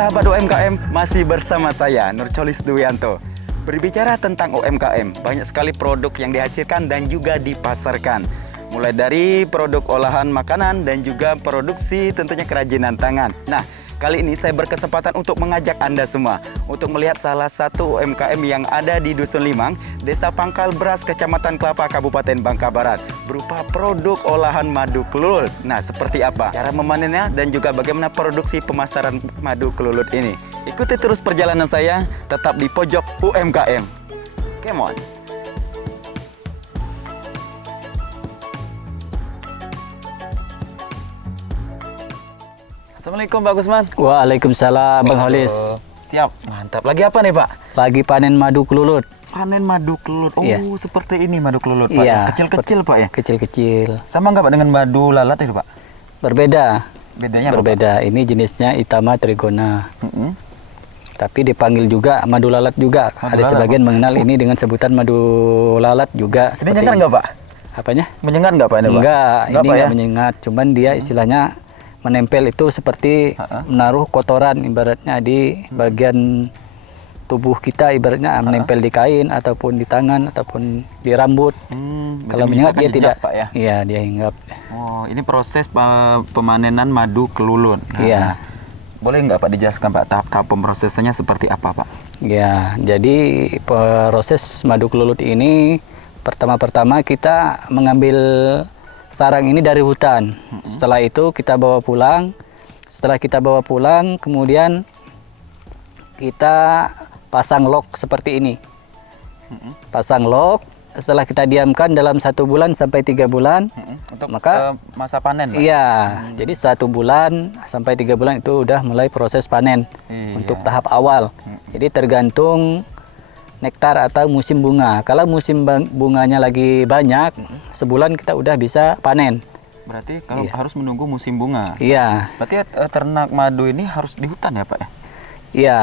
sahabat UMKM, masih bersama saya Nurcholis Duyanto. Berbicara tentang UMKM, banyak sekali produk yang dihasilkan dan juga dipasarkan. Mulai dari produk olahan makanan dan juga produksi tentunya kerajinan tangan. Nah, kali ini saya berkesempatan untuk mengajak Anda semua untuk melihat salah satu UMKM yang ada di Dusun Limang, Desa Pangkal Beras, Kecamatan Kelapa, Kabupaten Bangka Barat, berupa produk olahan madu kelulut. Nah, seperti apa cara memanennya dan juga bagaimana produksi pemasaran madu kelulut ini? Ikuti terus perjalanan saya, tetap di pojok UMKM. Come on! Assalamualaikum Pak Gusman. Waalaikumsalam Bang Holis. Siap, mantap. Lagi apa nih Pak? Lagi panen madu kelulut. Panen madu kelulut. Oh, Iya. Seperti ini madu kelulut Pak. Iya, Kecil-kecil Pak ya? Kecil-kecil. Sama nggak Pak dengan madu lalat itu Pak? Berbeda. Bedanya apa, Pak? Berbeda. Ini jenisnya Itama trigona. Tapi dipanggil juga madu lalat juga. Madu Ada lalat, sebagian mengenal ini dengan sebutan madu lalat juga. Ini menyengat nggak Pak? Apanya? Menyengat nggak Pak ini Pak? Enggak, ini Pak, enggak ya? menyengat. Cuman dia istilahnya menempel itu seperti menaruh kotoran ibaratnya di bagian tubuh kita, ibaratnya menempel di kain ataupun di tangan ataupun di rambut. Kalau menyengat dia tidak. Pak, ya? Iya, dia hinggap. Oh, ini proses pemanenan madu kelulut. Nah, Iya. Boleh nggak Pak dijelaskan Pak tahap-tahap pemrosesannya seperti apa Pak? Ya, jadi proses madu kelulut ini pertama-pertama kita mengambil sarang ini dari hutan. Setelah itu kita bawa pulang. Setelah kita bawa pulang, kemudian kita pasang lock seperti ini. Pasang lock. Setelah kita diamkan dalam 1 bulan sampai 3 bulan, Untuk maka masa panen Pak? iya, jadi 1 bulan sampai 3 bulan itu udah mulai proses panen. Iya. Untuk tahap awal. Jadi tergantung nektar atau musim bunga. Kalau musim bunganya lagi banyak, sebulan kita udah bisa panen. Berarti kalau harus menunggu musim bunga. Iya, Berarti ternak madu ini harus di hutan ya Pak ya? iya.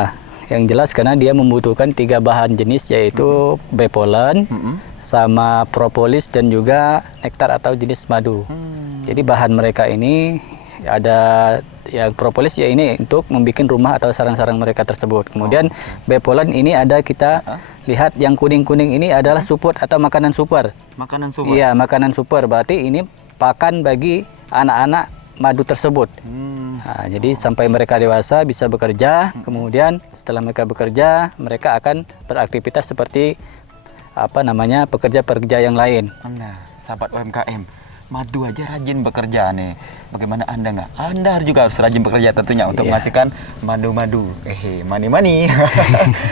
Yang jelas karena dia membutuhkan 3 bahan jenis yaitu bee pollen, sama propolis dan juga nektar atau jenis madu. Jadi bahan mereka ini ada yang propolis ya ini untuk membuat rumah atau sarang-sarang mereka tersebut. Kemudian bee pollen ini ada kita lihat yang kuning-kuning ini adalah support atau makanan super. Makanan super? Iya, makanan super. Berarti ini pakan bagi anak-anak madu tersebut. Nah, jadi sampai mereka dewasa bisa bekerja, kemudian setelah mereka bekerja, mereka akan beraktivitas seperti pekerja-pekerja yang lain. Nah, sahabat UMKM, madu aja rajin bekerja nih. Bagaimana Anda nggak? Anda juga harus rajin bekerja tentunya untuk menghasilkan madu-madu. Mani-mani.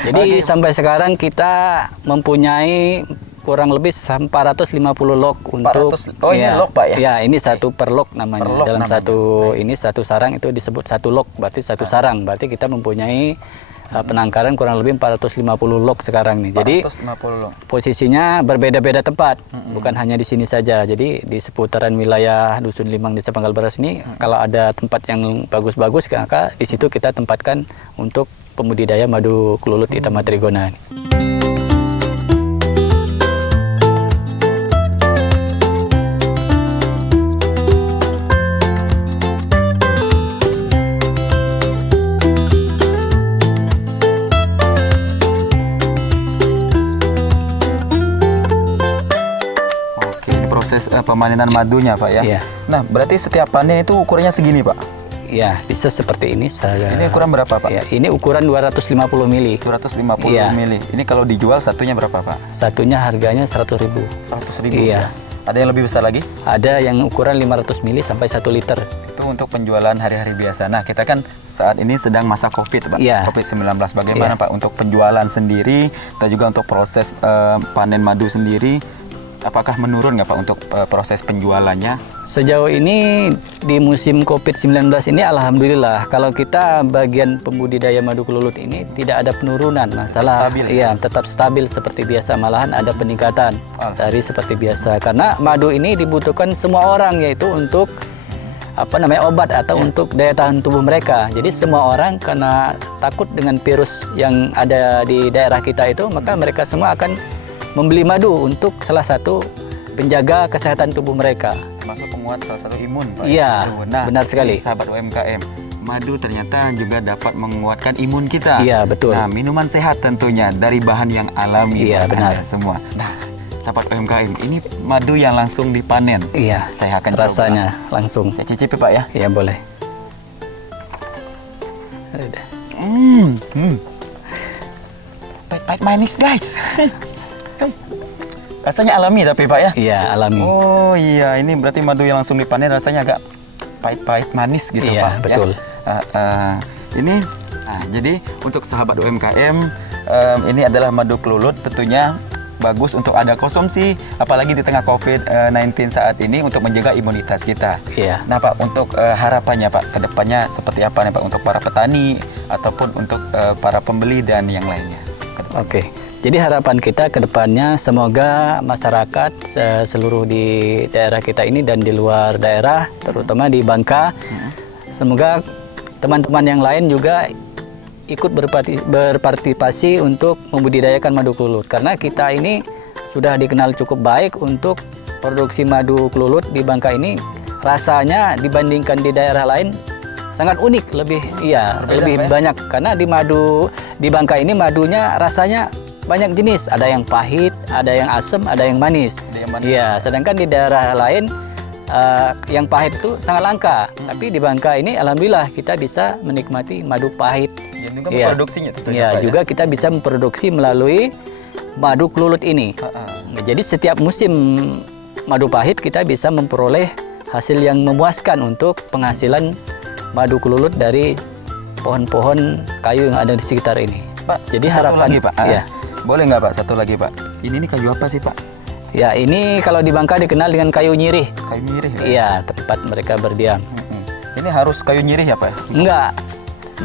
Jadi sampai sekarang kita mempunyai kurang lebih 450 log untuk 400. Oh, ini log Pak ya? Ya, ini satu per log namanya. Per log Dalam namanya. satu sarang itu disebut satu log, berarti satu sarang. Berarti kita mempunyai penangkaran kurang lebih 450 log sekarang nih. Jadi 450 log. posisinya berbeda-beda tempat, bukan hanya di sini saja. Jadi di seputaran wilayah Dusun Limang Desa Pangkal Beras ini kalau ada tempat yang bagus-bagus, maka di situ kita tempatkan untuk pembudidaya madu kelulut Itama trigona. Oke, ini proses pemanenan madunya Pak ya? Iya. Nah, berarti setiap panen itu ukurannya segini Pak? Ya, bisa seperti ini. Ini ukuran berapa Pak? Ya, ini ukuran 250 mili. 250 Iya. mili. Ini kalau dijual satunya berapa Pak? Satunya harganya 100.000. 100.000. Iya. Ada yang lebih besar lagi? Ada yang ukuran 500 mili sampai 1 liter. Itu untuk penjualan hari-hari biasa. Nah, kita kan saat ini sedang masa COVID Pak. Iya. COVID-19. Bagaimana Pak untuk penjualan sendiri dan juga untuk proses panen madu sendiri? Apakah menurun nggak Pak untuk proses penjualannya? Sejauh ini di musim COVID-19 ini alhamdulillah kalau kita bagian pembudidaya madu kelulut ini tidak ada penurunan masalah. Stabil, Iya, tetap stabil seperti biasa, malahan ada peningkatan dari seperti biasa karena madu ini dibutuhkan semua orang yaitu untuk obat atau untuk daya tahan tubuh mereka. Jadi semua orang karena takut dengan virus yang ada di daerah kita itu, maka mereka semua akan membeli madu untuk salah satu penjaga kesehatan tubuh mereka. Termasuk penguat salah satu imun Pak. Iya, Nah, benar sekali. sahabat UMKM, madu ternyata juga dapat menguatkan imun kita. Iya, betul. Nah, minuman sehat tentunya dari bahan yang alami. Iya, buat benar. Anda semua. Nah, sahabat UMKM, ini madu yang langsung dipanen. Iya. Saya akan rasanya coba. langsung. Saya cicipi Pak ya. Iya, boleh. Pahit-pahit manis guys. Rasanya alami tapi Pak ya. Iya, alami. Oh iya, ini berarti madu yang langsung dipanen rasanya agak pahit-pahit manis gitu Iya, Pak. betul. Ya. Ini, jadi untuk sahabat UMKM, ini adalah madu kelulut, tentunya bagus untuk Anda konsumsi, apalagi di tengah COVID-19 saat ini untuk menjaga imunitas kita. Iya. Nah Pak, untuk harapannya Pak, kedepannya seperti apa nih Pak untuk para petani ataupun untuk para pembeli dan yang lainnya? Oke. Jadi harapan kita ke depannya semoga masyarakat seluruh di daerah kita ini dan di luar daerah, terutama di Bangka, semoga teman-teman yang lain juga ikut berpartisipasi untuk membudidayakan madu kelulut. Karena kita ini sudah dikenal cukup baik untuk produksi madu kelulut di Bangka ini, rasanya dibandingkan di daerah lain sangat unik, lebih banyak. Karena di Bangka ini madunya rasanya banyak jenis, ada yang pahit, ada yang asam, ada yang manis. Iya, sedangkan di daerah lain yang pahit itu sangat langka. Tapi di Bangka ini alhamdulillah kita bisa menikmati madu pahit. Ya, juga memproduksinya Ya, juga kita bisa memproduksi melalui madu kelulut ini. Jadi setiap musim madu pahit kita bisa memperoleh hasil yang memuaskan untuk penghasilan madu kelulut dari pohon-pohon kayu yang ada di sekitar ini. Pak, jadi satu harapan lagi, Pak. Ya. Boleh nggak Pak, satu lagi Pak? Ini kayu apa sih Pak? Ya, ini kalau di Bangka dikenal dengan kayu nyirih. Kayu nyirih ya? Iya, tempat mereka berdiam. Ini harus kayu nyirih ya Pak? Enggak.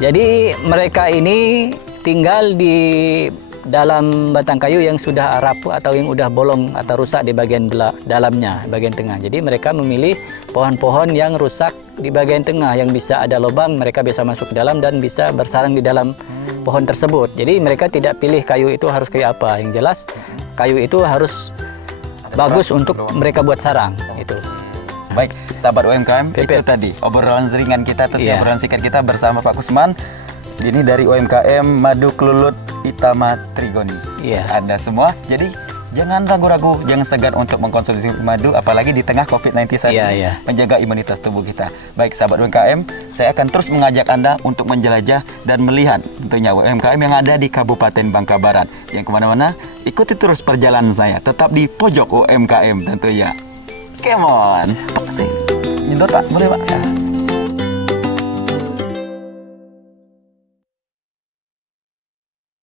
Jadi mereka ini tinggal di dalam batang kayu yang sudah rapuh atau yang udah bolong atau rusak di bagian dalamnya, bagian tengah. Jadi mereka memilih pohon-pohon yang rusak di bagian tengah, yang bisa ada lubang, mereka bisa masuk ke dalam dan bisa bersarang di dalam pohon tersebut. Jadi mereka tidak pilih kayu itu harus kayak apa. Yang jelas kayu itu harus bagus untuk mereka buat sarang. Itu. Baik, sahabat UMKM, Pipit. itu tadi obrolan ringan kita, Iya. obrolan singkat kita bersama Pak Kusman. Ini dari UMKM Madu Kelulut Itama Trigoni. Iya. Ada semua. Jadi jangan ragu-ragu, jangan segan untuk mengkonsumsi madu, apalagi di tengah COVID-19 saat Iya, ini, iya. menjaga imunitas tubuh kita. Baik, sahabat UMKM, saya akan terus mengajak Anda untuk menjelajah dan melihat tentunya UMKM yang ada di Kabupaten Bangka Barat. Yang kemana-mana, ikuti terus perjalanan saya, tetap di pojok UMKM tentunya. Come on. Pak, nyedot Pak, boleh Pak?